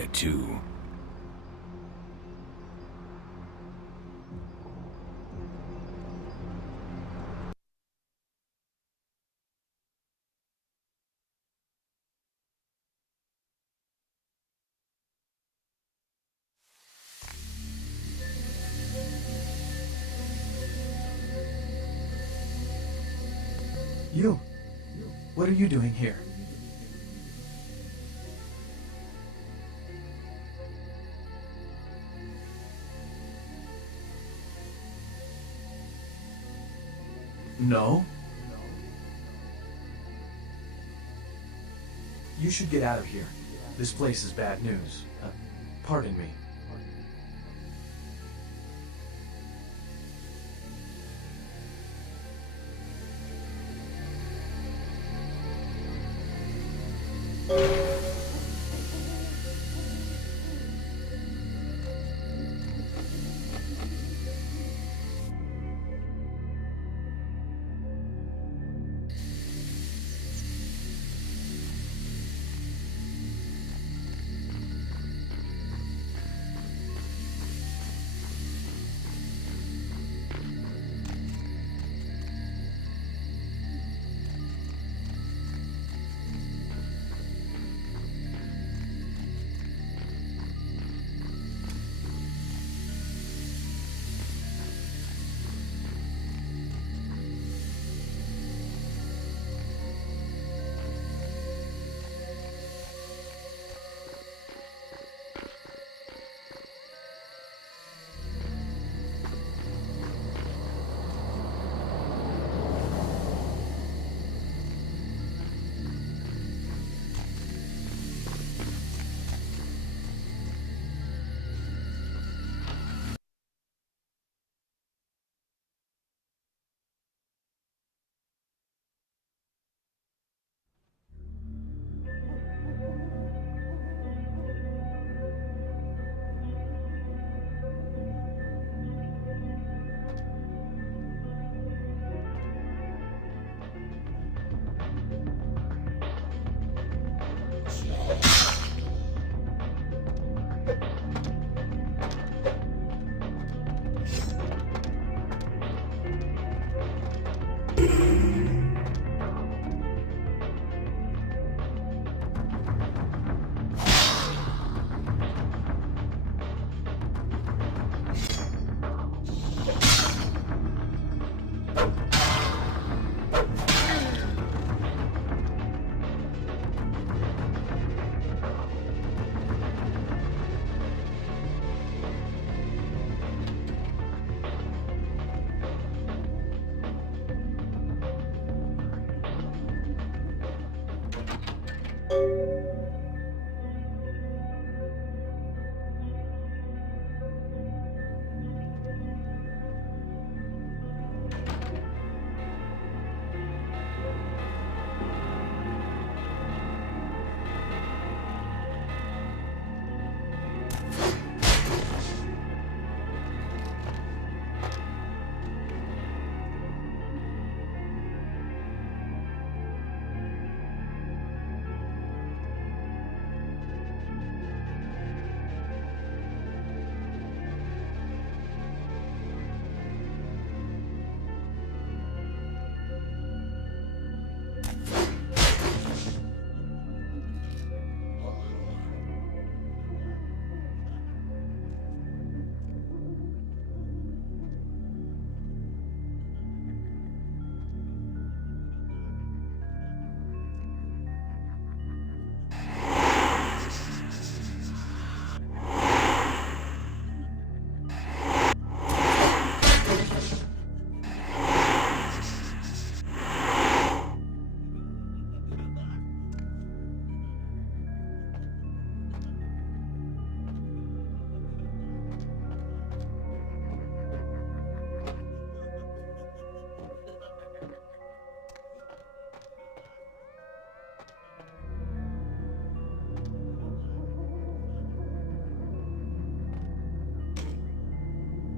there too. You! What are you doing here? No? You should get out of here. This place is bad news. Pardon me.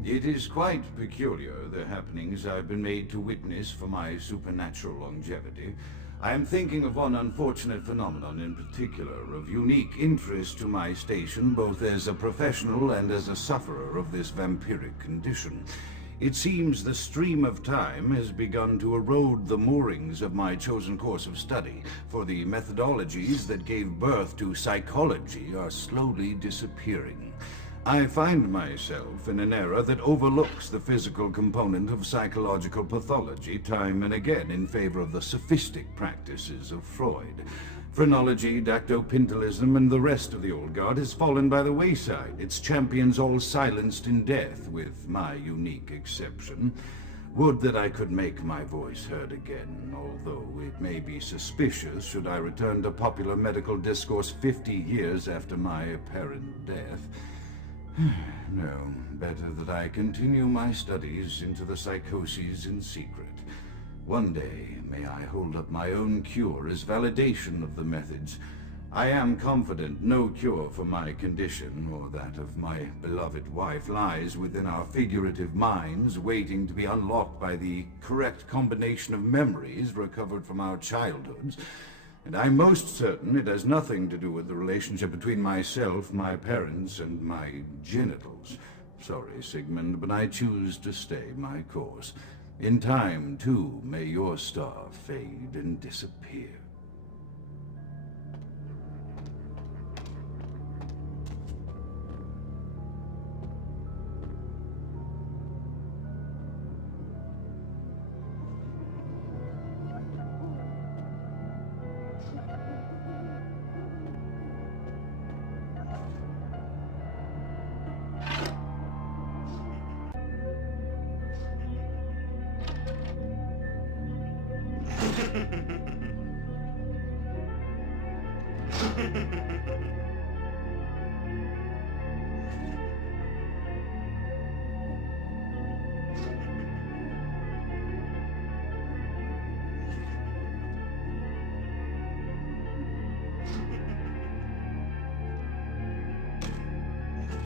It is quite peculiar, the happenings I've been made to witness for my supernatural longevity. I am thinking of one unfortunate phenomenon in particular, of unique interest to my station, both as a professional and as a sufferer of this vampiric condition. It seems the stream of time has begun to erode the moorings of my chosen course of study, for the methodologies that gave birth to psychology are slowly disappearing. I find myself in an era that overlooks the physical component of psychological pathology time and again in favor of the sophistic practices of Freud. Phrenology, dactopintilism, and the rest of the old guard has fallen by the wayside, its champions all silenced in death, with my unique exception. Would that I could make my voice heard again, although it may be suspicious should I return to popular medical discourse 50 years after my apparent death. No, better that I continue my studies into the psychoses in secret. One day, may I hold up my own cure as validation of the methods. I am confident no cure for my condition, or that of my beloved wife, lies within our figurative minds, waiting to be unlocked by the correct combination of memories recovered from our childhoods. And I'm most certain it has nothing to do with the relationship between myself, my parents, and my genitals. Sorry, Sigmund, but I choose to stay my course. In time, too, may your star fade and disappear.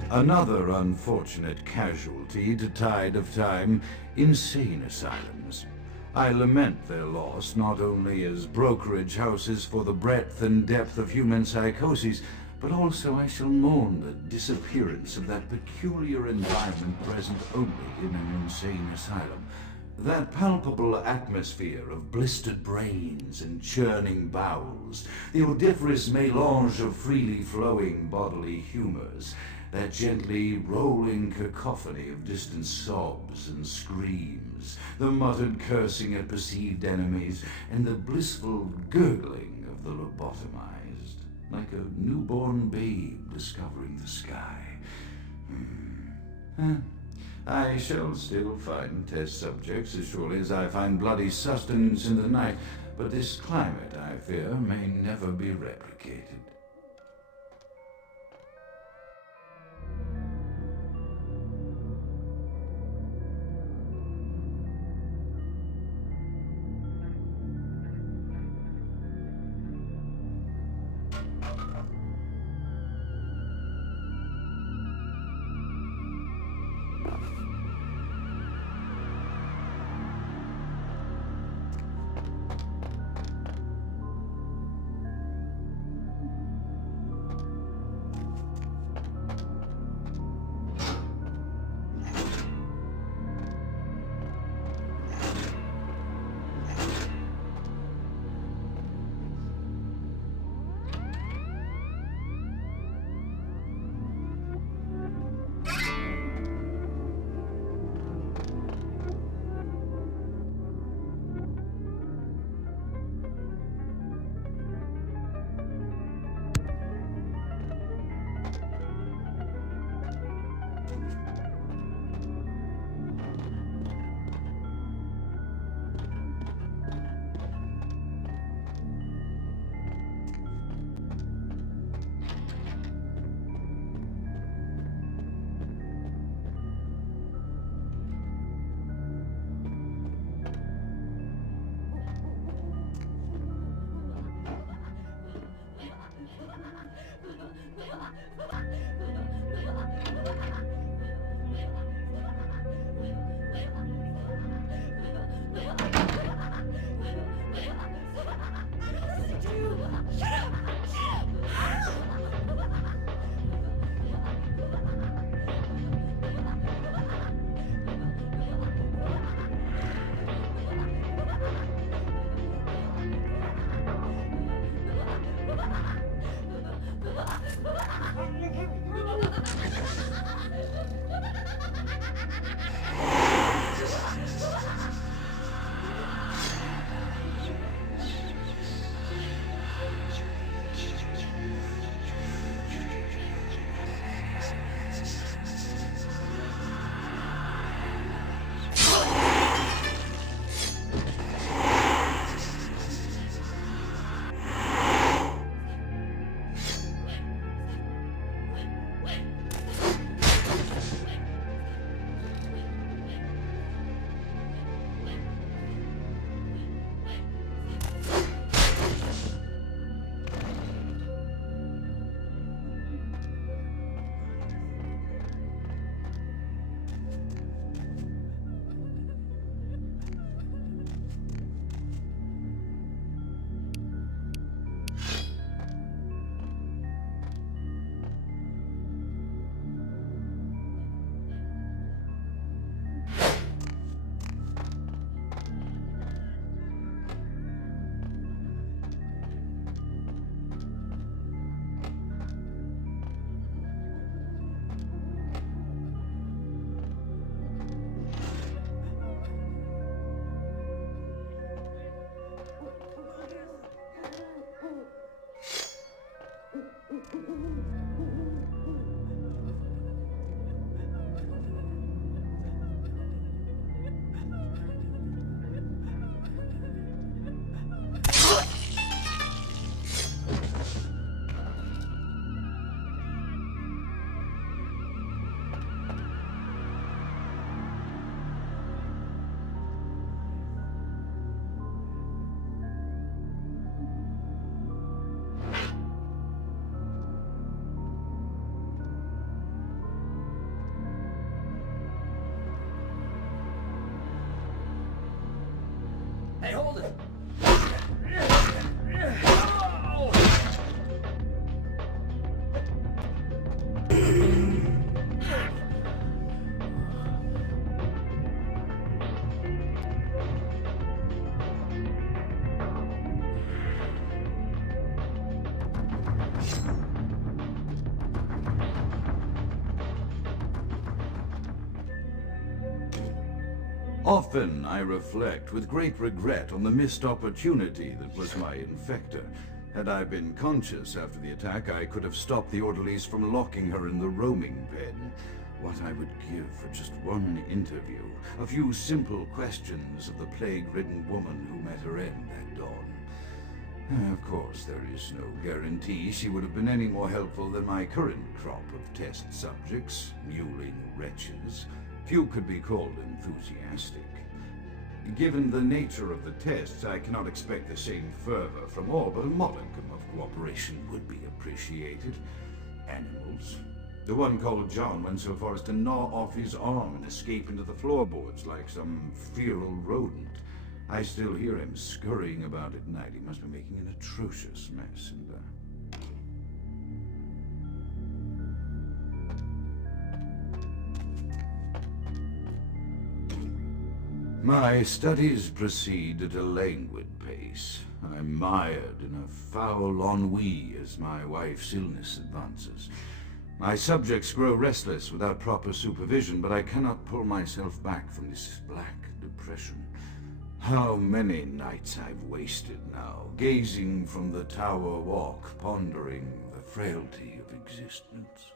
Another unfortunate casualty to tide of time, insane asylums. I lament their loss not only as brokerage houses for the breadth and depth of human psychoses, but also I shall mourn the disappearance of that peculiar environment present only in an insane asylum. That palpable atmosphere of blistered brains and churning bowels, the odoriferous melange of freely flowing bodily humors, that gently rolling cacophony of distant sobs and screams, the muttered cursing at perceived enemies, and the blissful gurgling of the lobotomized, like a newborn babe discovering the sky. I shall still find test subjects as surely as I find bloody sustenance in the night, but this climate, I fear, may never be replicated. Hey, hold it! Often I reflect with great regret on the missed opportunity that was my infector. Had I been conscious after the attack, I could have stopped the orderlies from locking her in the roaming pen. What I would give for just one interview, a few simple questions of the plague-ridden woman who met her end that dawn. Of course, there is no guarantee she would have been any more helpful than my current crop of test subjects, mewling wretches. Few could be called enthusiastic. Given the nature of the tests, I cannot expect the same fervor from all, but a modicum of cooperation would be appreciated. Animals. The one called John went so far as to gnaw off his arm and escape into the floorboards like some feral rodent. I still hear him scurrying about at night. He must be making an atrocious mess, and my studies proceed at a languid pace. I'm mired in a foul ennui as my wife's illness advances. My subjects grow restless without proper supervision, but I cannot pull myself back from this black depression. How many nights I've wasted now, gazing from the tower walk, pondering the frailty of existence.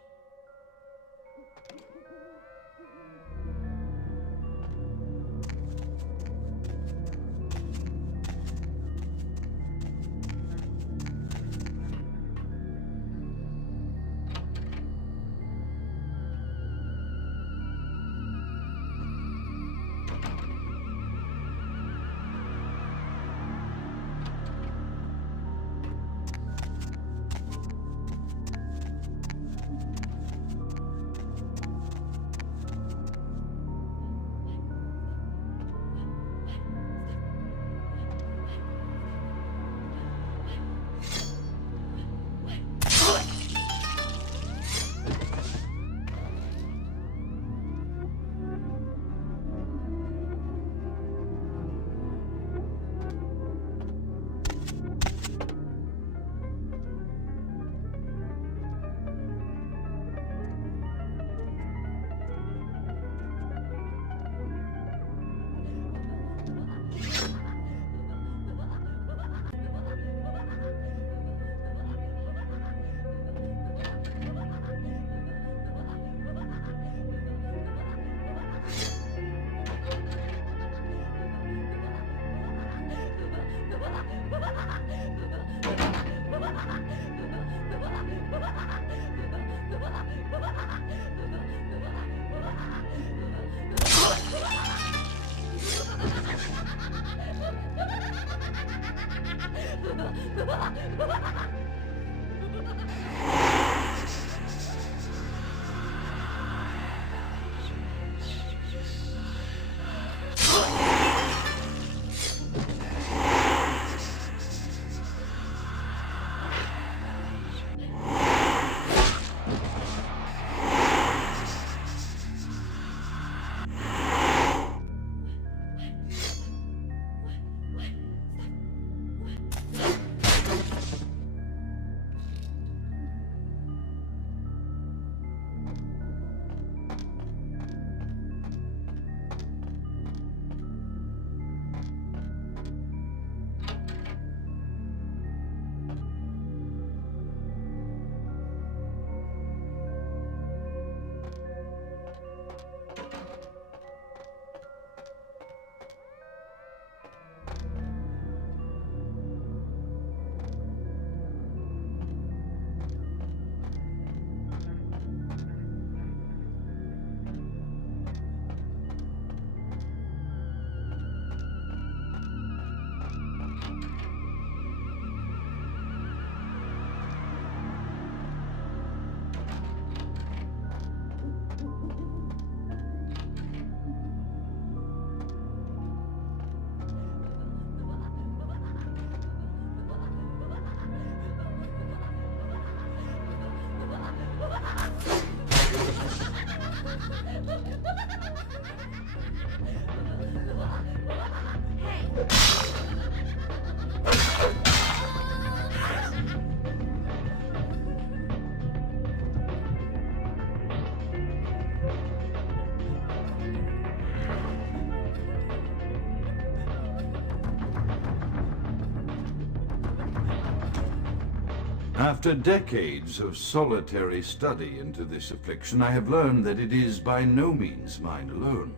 After decades of solitary study into this affliction, I have learned that it is by no means mine alone.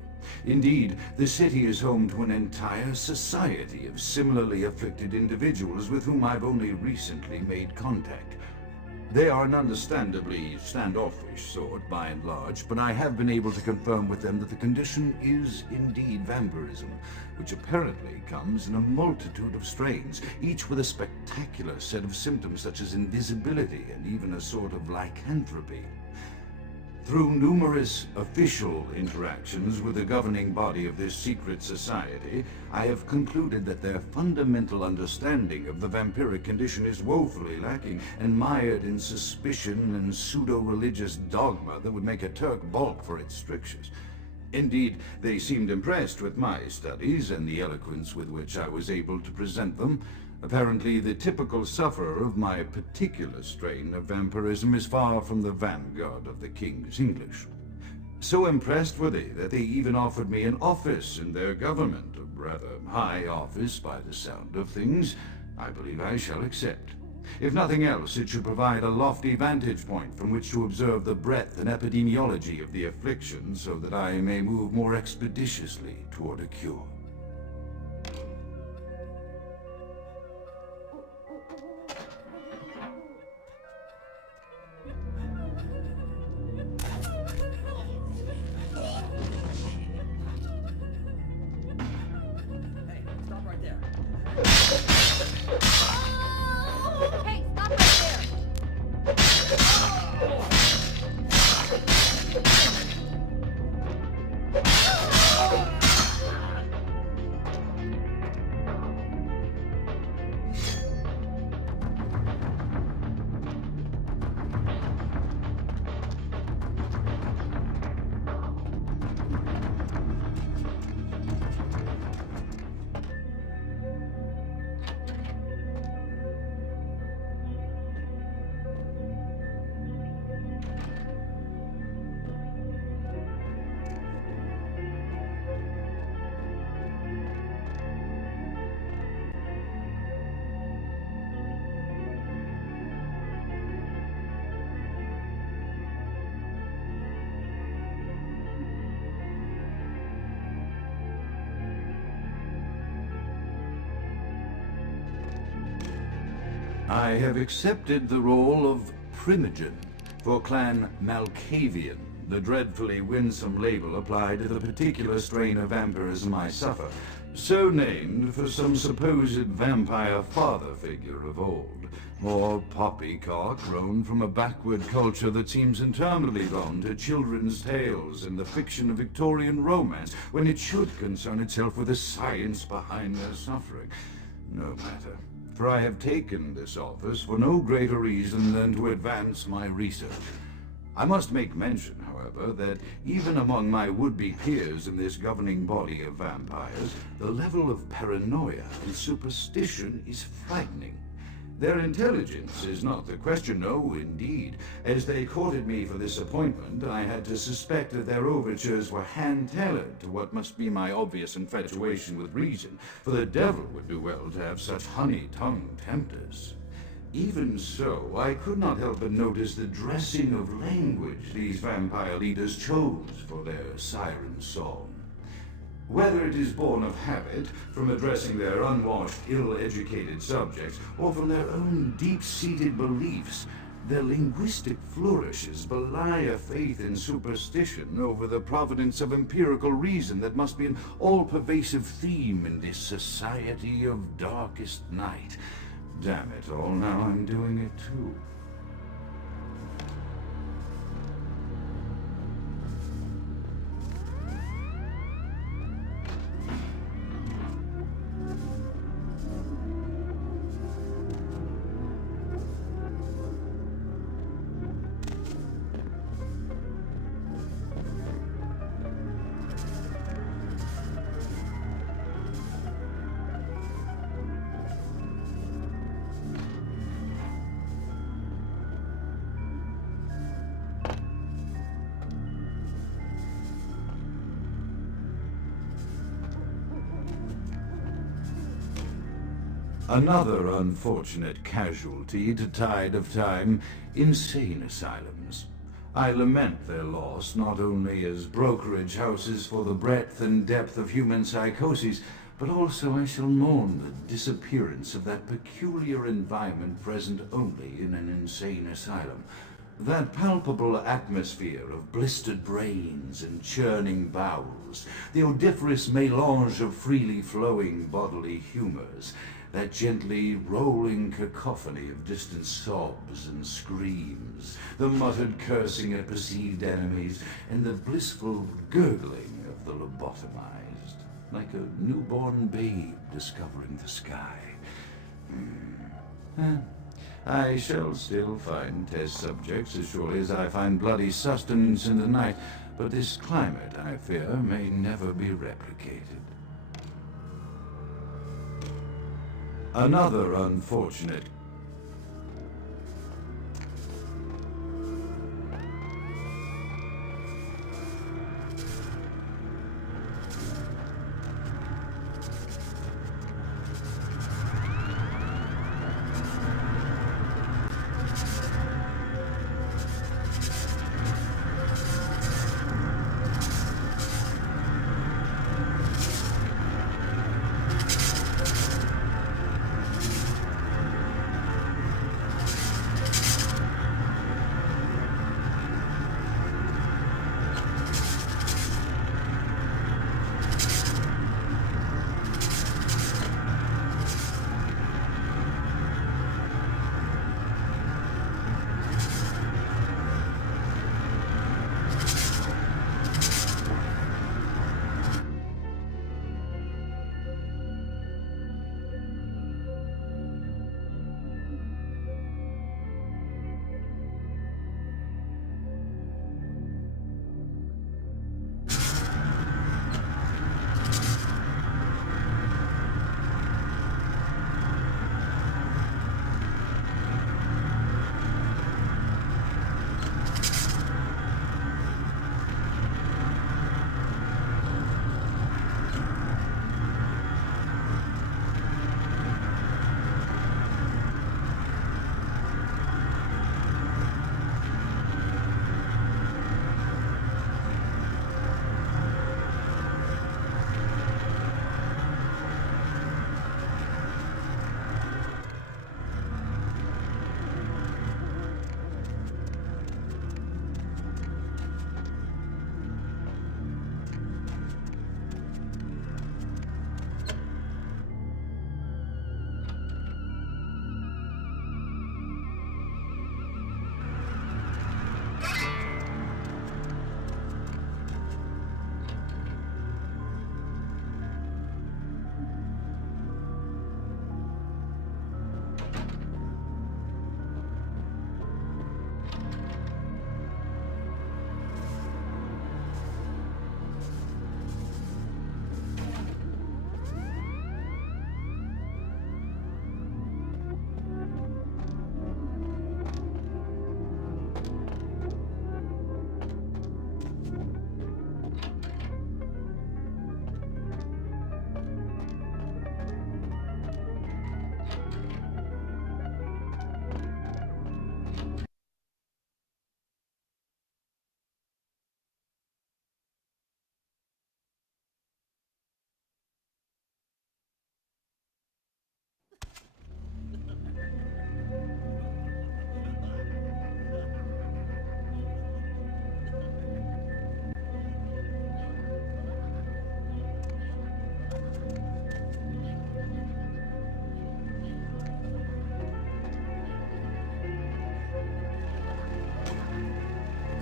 Indeed, the city is home to an entire society of similarly afflicted individuals with whom I've only recently made contact. They are an understandably standoffish sort by and large, but I have been able to confirm with them that the condition is indeed vampirism, which apparently comes in a multitude of strains, each with a spectacular set of symptoms such as invisibility and even a sort of lycanthropy. Through numerous official interactions with the governing body of this secret society, I have concluded that their fundamental understanding of the vampiric condition is woefully lacking and mired in suspicion and pseudo-religious dogma that would make a Turk balk for its strictures. Indeed, they seemed impressed with my studies and the eloquence with which I was able to present them. Apparently, the typical sufferer of my particular strain of vampirism is far from the vanguard of the King's English. So impressed were they that they even offered me an office in their government, a rather high office by the sound of things. I believe I shall accept. If nothing else, it should provide a lofty vantage point from which to observe the breadth and epidemiology of the affliction so that I may move more expeditiously toward a cure. Hey, stop right there. Hey, stop right there! I have accepted the role of Primogen for Clan Malkavian, the dreadfully winsome label applied to the particular strain of vampirism I suffer, so named for some supposed vampire father figure of old, or poppycock grown from a backward culture that seems interminably bound to children's tales and the fiction of Victorian romance, when it should concern itself with the science behind their suffering. No matter. For I have taken this office for no greater reason than to advance my research. I must make mention, however, that even among my would-be peers in this governing body of vampires, the level of paranoia and superstition is frightening. Their intelligence is not the question, no, indeed. As they courted me for this appointment, I had to suspect that their overtures were hand-tailored to what must be my obvious infatuation with reason, for the devil would do well to have such honey-tongued tempters. Even so, I could not help but notice the dressing of language these vampire leaders chose for their siren song. Whether it is born of habit, from addressing their unwashed, ill-educated subjects, or from their own deep-seated beliefs, their linguistic flourishes belie a faith in superstition over the providence of empirical reason that must be an all-pervasive theme in this society of darkest night. Damn it all, now I'm doing it too. Another unfortunate casualty to tide of time, insane asylums. I lament their loss not only as brokerage houses for the breadth and depth of human psychoses, but also I shall mourn the disappearance of that peculiar environment present only in an insane asylum. That palpable atmosphere of blistered brains and churning bowels, the odoriferous melange of freely flowing bodily humors, that gently rolling cacophony of distant sobs and screams, the muttered cursing at perceived enemies, and the blissful gurgling of the lobotomized, like a newborn babe discovering the sky. I shall still find test subjects as surely as I find bloody sustenance in the night, but this climate, I fear, may never be replicated. Another unfortunate...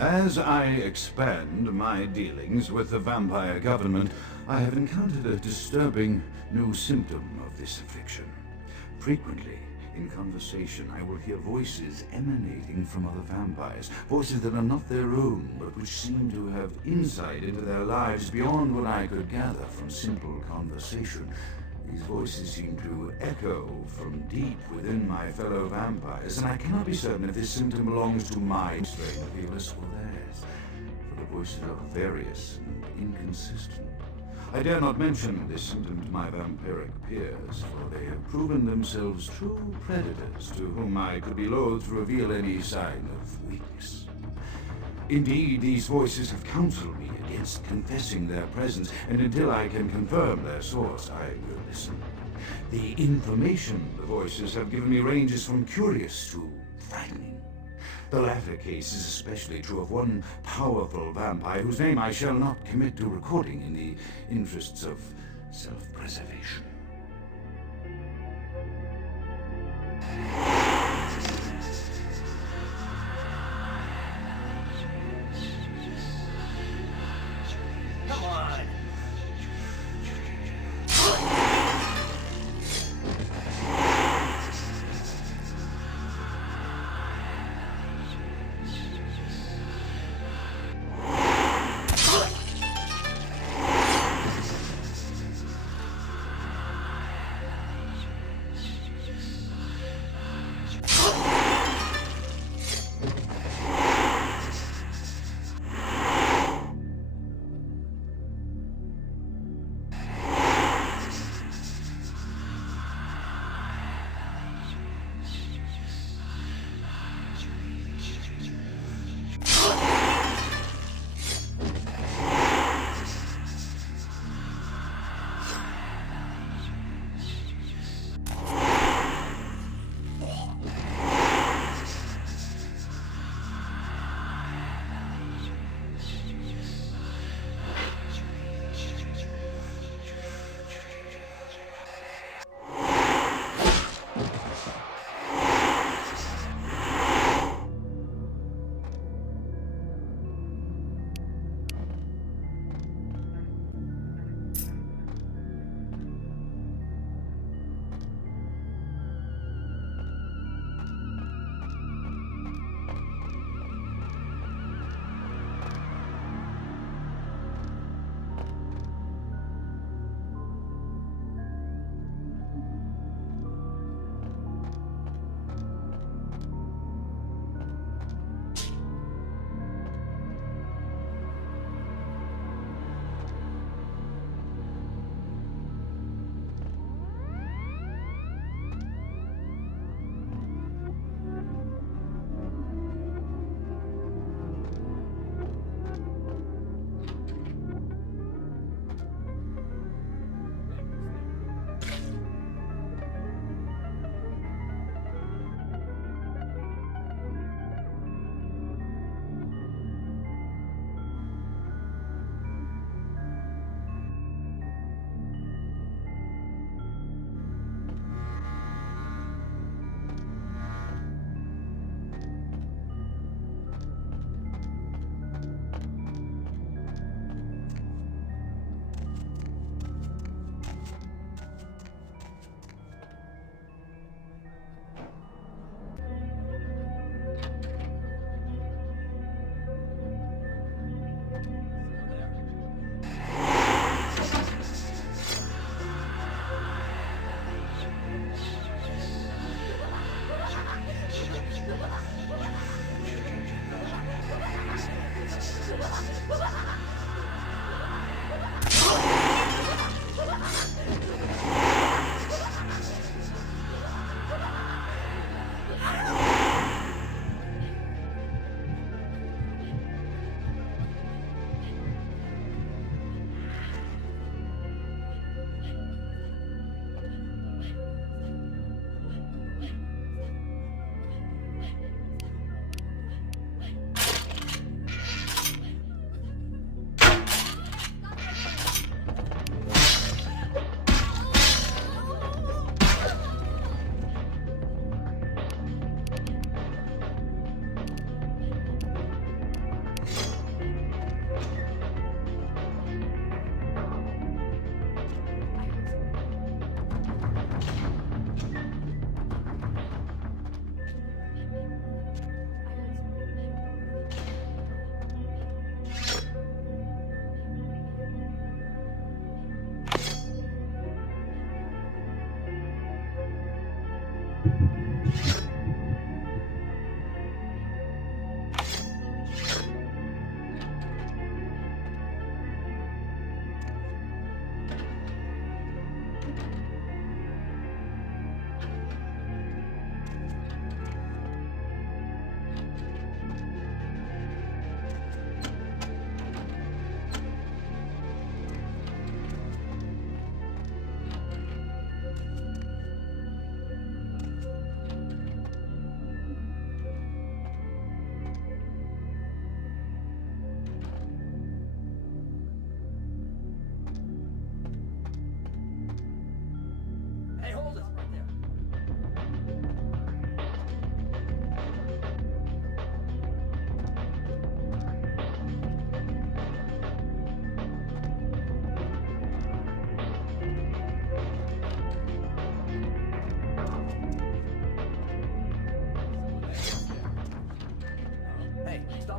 As I expand my dealings with the vampire government, I have encountered a disturbing new symptom of this affliction. Frequently, in conversation, I will hear voices emanating from other vampires, voices that are not their own, but which seem to have insight into their lives beyond what I could gather from simple conversation. These voices seem to echo from deep within my fellow vampires, and I cannot be certain if this symptom belongs to my strain of illness or theirs, for the voices are various and inconsistent. I dare not mention this to my vampiric peers, for they have proven themselves true predators to whom I could be loath to reveal any sign of weakness. Indeed, these voices have counseled me against confessing their presence, and until I can confirm their source, I will listen. The information the voices have given me ranges from curious to frightening. The latter case is especially true of one powerful vampire whose name I shall not commit to recording in the interests of self-preservation. Come on!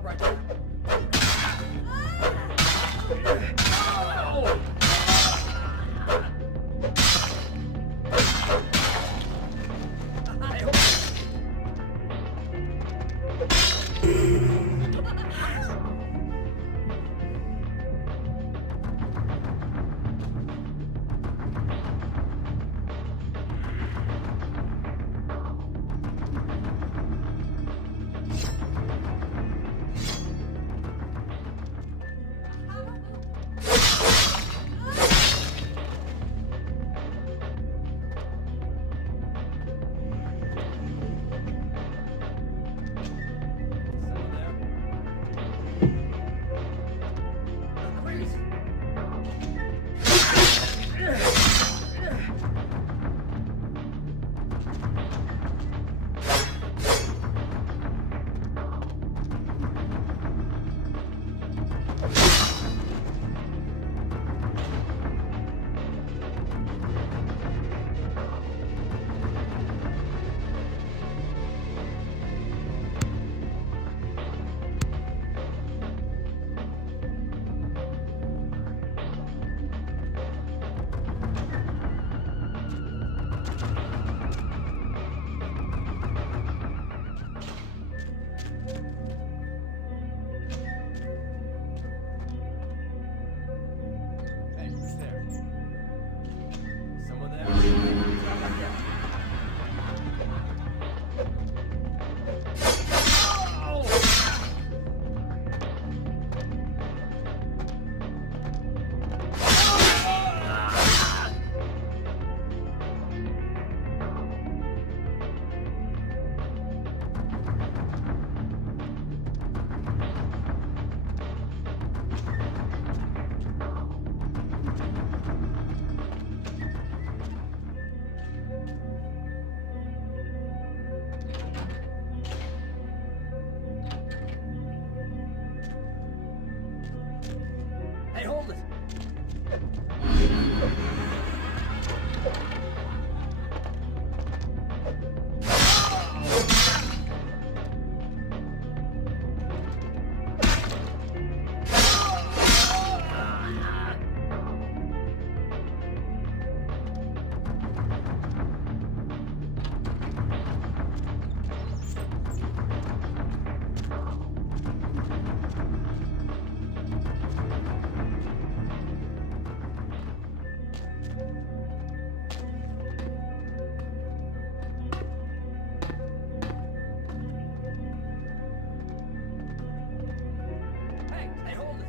Stop right there. Hey, hold it! Hey, hold it!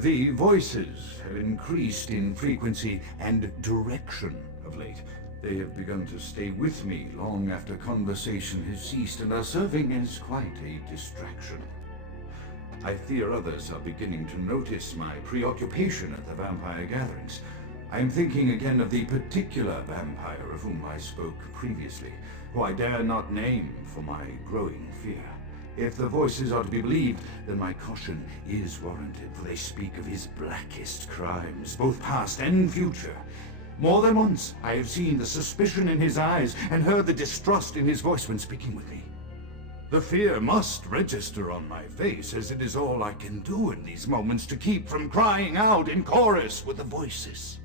The voices have increased in frequency and direction of late. They have begun to stay with me long after conversation has ceased and are serving as quite a distraction. I fear others are beginning to notice my preoccupation at the vampire gatherings. I am thinking again of the particular vampire of whom I spoke previously, who I dare not name for my growing fear. If the voices are to be believed, then my caution is warranted, for they speak of his blackest crimes, both past and future. More than once, I have seen the suspicion in his eyes and heard the distrust in his voice when speaking with me. The fear must register on my face, as it is all I can do in these moments to keep from crying out in chorus with the voices.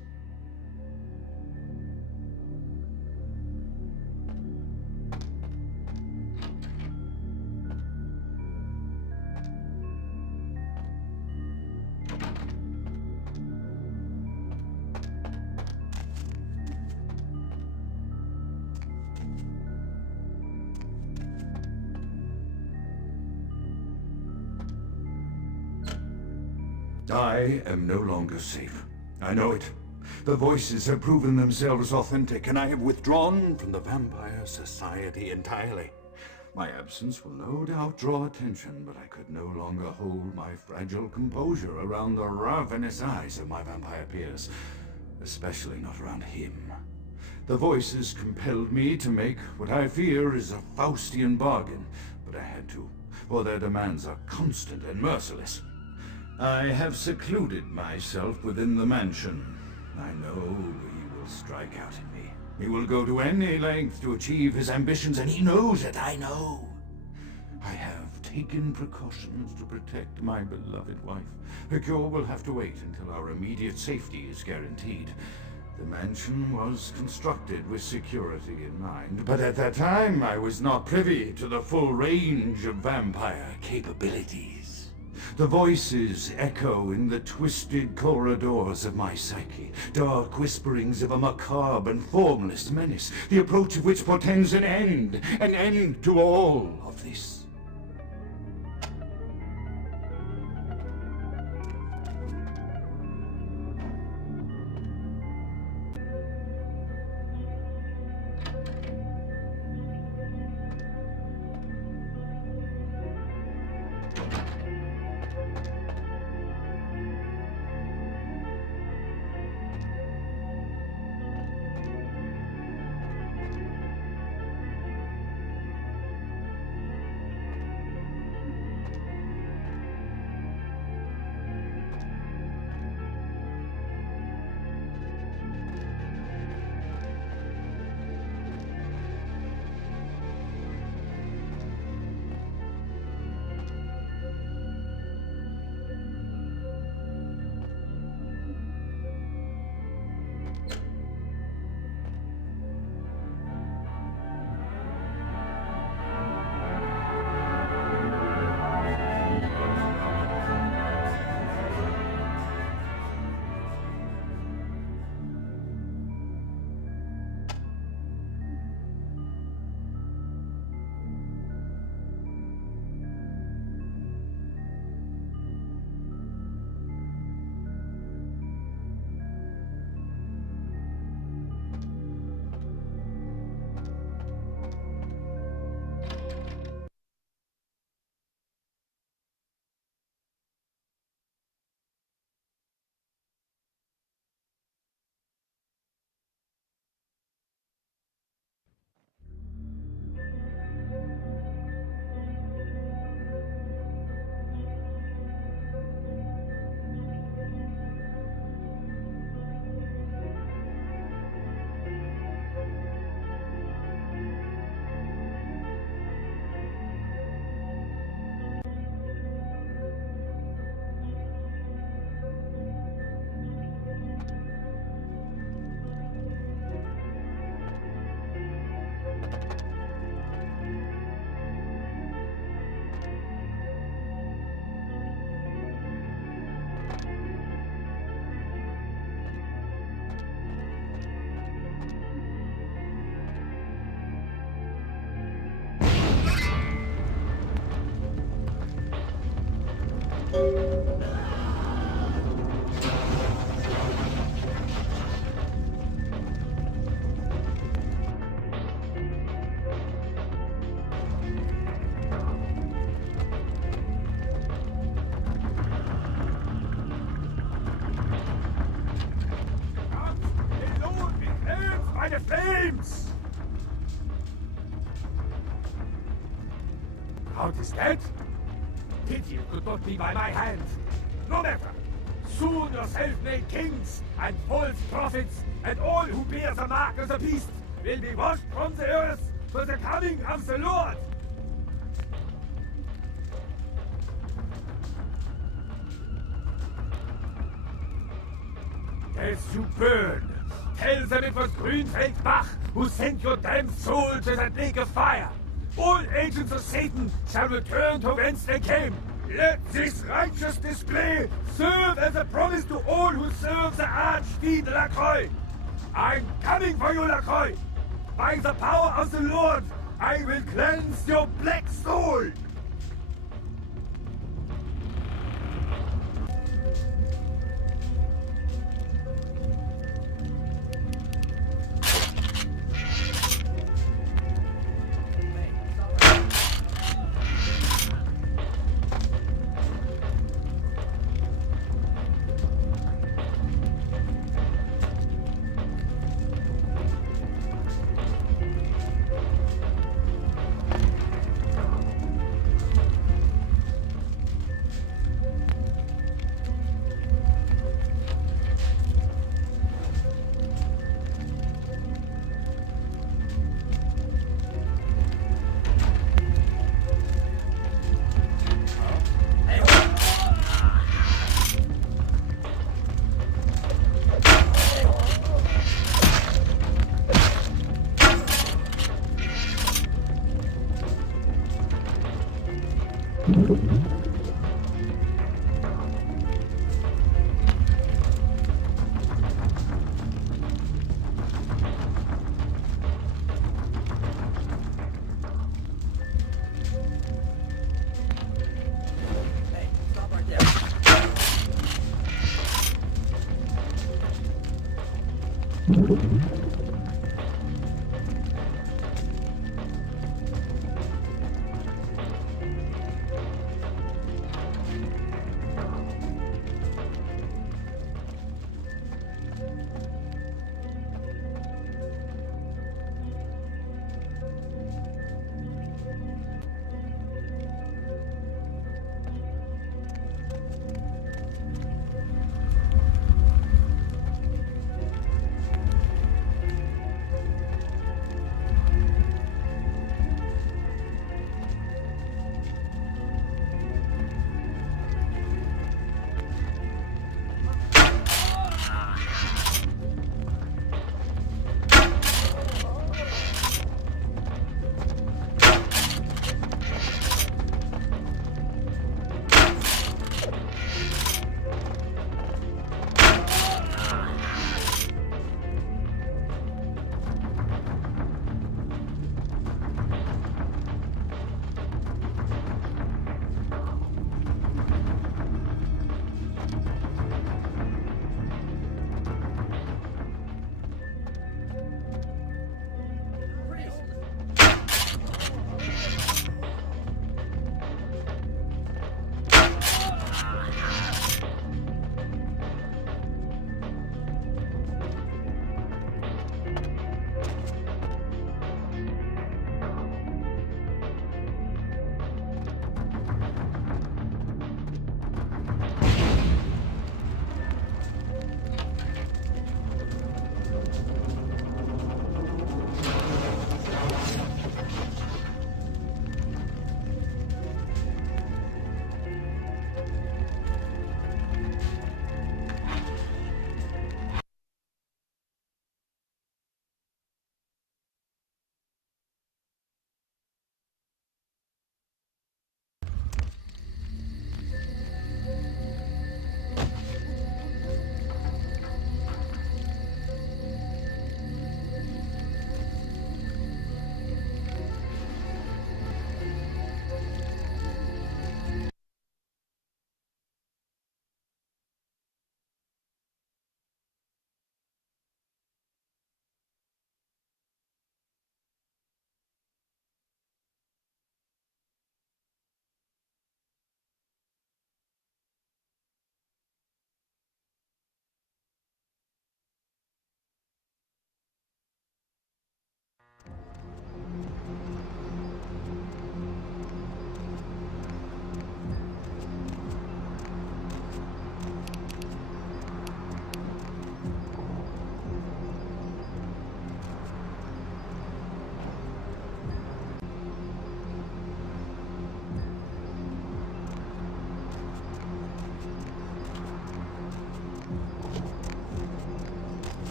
I am no longer safe. I know it. The voices have proven themselves authentic, and I have withdrawn from the Vampire Society entirely. My absence will no doubt draw attention, but I could no longer hold my fragile composure around the ravenous eyes of my vampire peers. Especially not around him. The voices compelled me to make what I fear is a Faustian bargain, but I had to, for their demands are constant and merciless. I have secluded myself within the mansion. I know he will strike out at me. He will go to any length to achieve his ambitions, and he knows it, I know. I have taken precautions to protect my beloved wife. Her cure will have to wait until our immediate safety is guaranteed. The mansion was constructed with security in mind, but at that time I was not privy to the full range of vampire capabilities. The voices echo in the twisted corridors of my psyche, dark whisperings of a macabre and formless menace, the approach of which portends an end to all of this. Meine flames! Count is dead? Pity could not be by my hand. No matter. Soon your self-made kings and false prophets and all who bear the mark of the beast will be washed from the earth for the coming of the Lord. As you burn, tell them it was Grünfeld Bach who sent your damned soul to that lake of fire. All agents of Satan shall return to whence they came. Let this righteous display serve as a promise to all who serve the Archfiend Lacroix. I'm coming for you, Lacroix. By the power of the Lord, I will cleanse your black soul.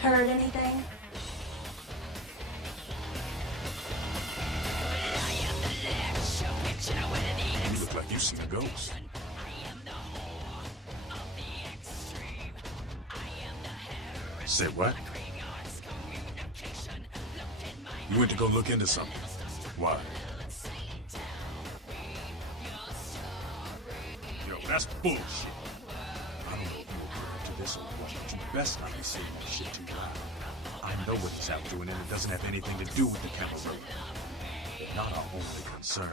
Heard anything? You look like you've seen a ghost. Said what? You went to go look into something. Why? Yo, that's bullshit. I don't know if you were to this or what, but you best not be saying that shit too loud. I know what he's out doing, and it doesn't have anything to do with the Camarilla. They're not our only concern.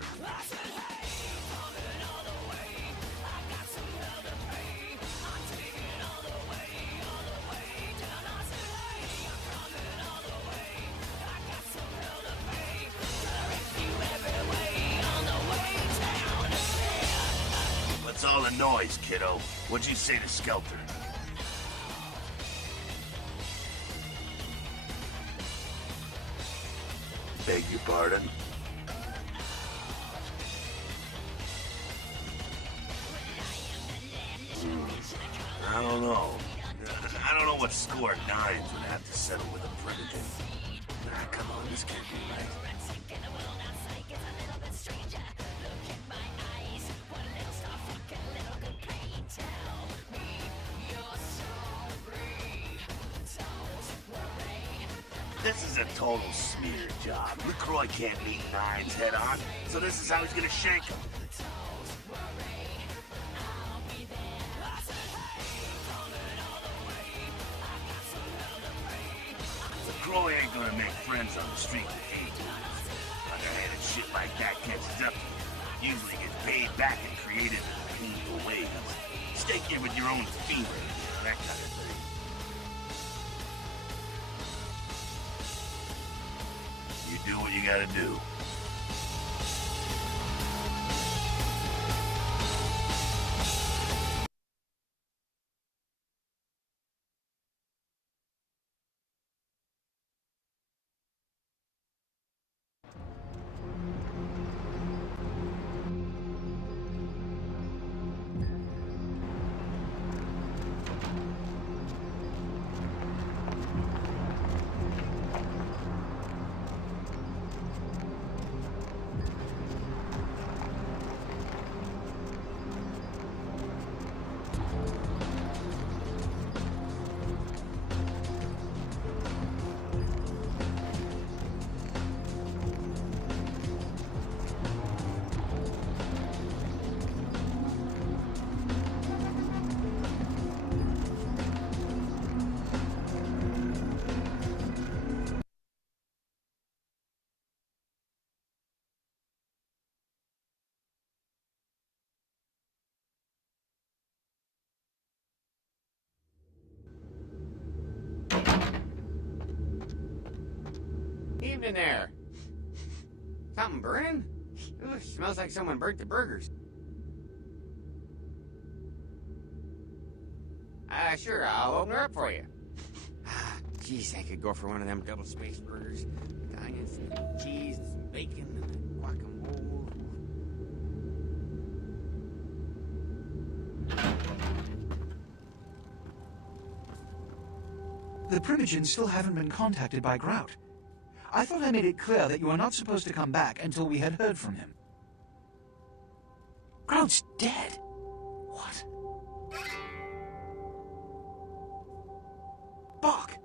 noise, kiddo. What'd you say to Skelter? Beg your pardon? I don't know. I don't know what score nines would have to settle with a Primogen. Nah, come on, this can't be right. This is a total smear job. LaCroix can't meet nines head on, so this is how he's gonna shank him. LaCroix ain't gonna make friends on the street with hate. Underhanded shit like that catches up to you. Usually gets paid back and created in painful ways. Stake it with your own feelings, that kind of thing. You do what you gotta do. Evening there. Something burning? Ooh, smells like someone burnt the burgers. Sure, I'll open her up for you. Jeez, I could go for one of them double-spaced burgers. With onions and cheese and some bacon and guacamole. The Primogens still haven't been contacted by Grout. I thought I made it clear that you are not supposed to come back until we had heard from him. Grout's dead. What? Bach!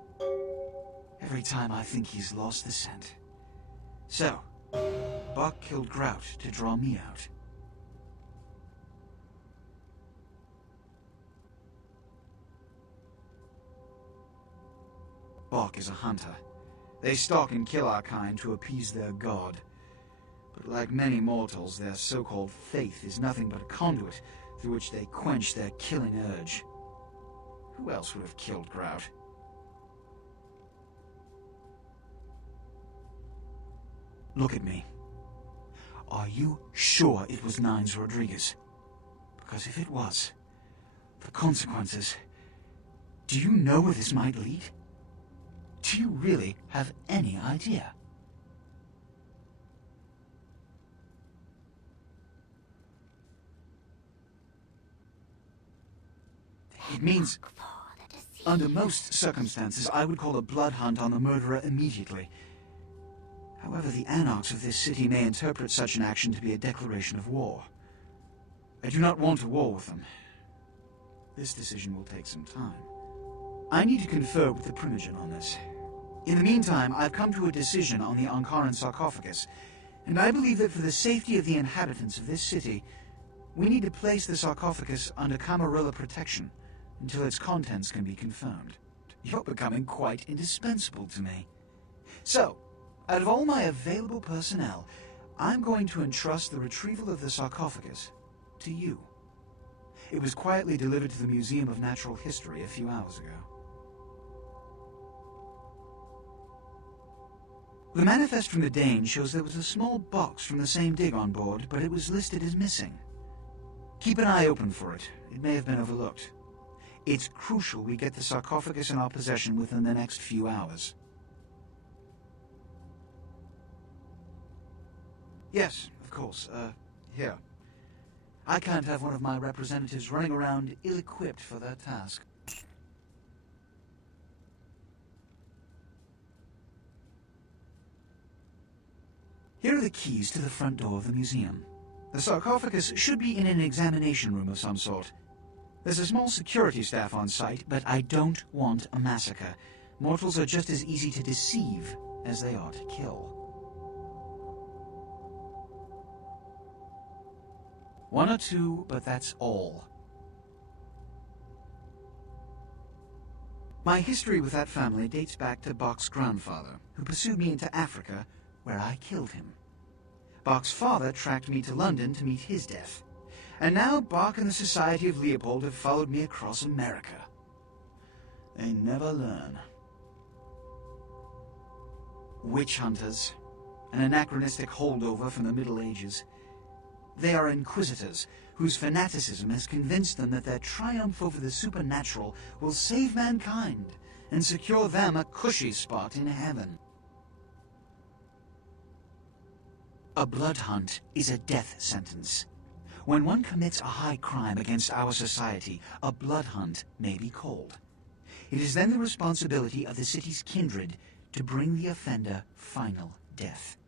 Every time I think he's lost the scent. So, Bach killed Grout to draw me out. Bach is a hunter. They stalk and kill our kind to appease their god. But like many mortals, their so-called faith is nothing but a conduit through which they quench their killing urge. Who else would have killed Grout? Look at me. Are you sure it was Nines Rodriguez? Because if it was, the consequences... Do you know where this might lead? Do you really have any idea? It means, under most circumstances, I would call a blood hunt on the murderer immediately. However, the anarchs of this city may interpret such an action to be a declaration of war. I do not want a war with them. This decision will take some time. I need to confer with the Primogen on this. In the meantime, I've come to a decision on the Ankaran sarcophagus, and I believe that for the safety of the inhabitants of this city, we need to place the sarcophagus under Camarilla protection until its contents can be confirmed. You're becoming quite indispensable to me. So, out of all my available personnel, I'm going to entrust the retrieval of the sarcophagus to you. It was quietly delivered to the Museum of Natural History a few hours ago. The manifest from the Dane shows there was a small box from the same dig on board, but it was listed as missing. Keep an eye open for it. It may have been overlooked. It's crucial we get the sarcophagus in our possession within the next few hours. Yes, of course. Here. I can't have one of my representatives running around ill-equipped for that task. Here are the keys to the front door of the museum. The sarcophagus should be in an examination room of some sort. There's a small security staff on site, but I don't want a massacre. Mortals are just as easy to deceive as they are to kill. One or two, but that's all. My history with that family dates back to Bach's grandfather, who pursued me into Africa, where I killed him. Bach's father tracked me to London to meet his death. And now Bach and the Society of Leopold have followed me across America. They never learn. Witch hunters, an anachronistic holdover from the Middle Ages. They are inquisitors, whose fanaticism has convinced them that their triumph over the supernatural will save mankind and secure them a cushy spot in heaven. A blood hunt is a death sentence. When one commits a high crime against our society, a blood hunt may be called. It is then the responsibility of the city's kindred to bring the offender final death.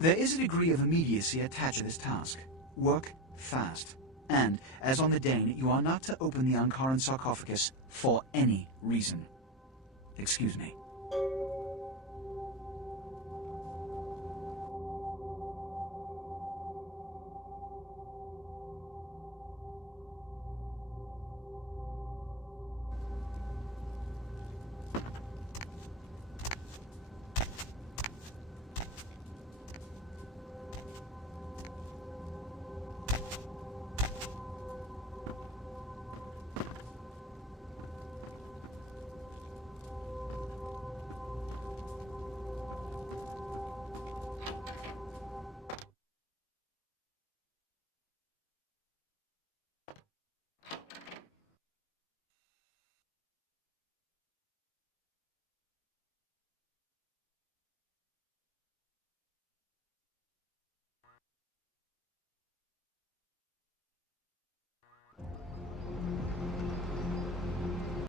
There is a degree of immediacy attached to this task. Work fast. And, as on the Dane, you are not to open the Ankaran sarcophagus for any reason. Excuse me.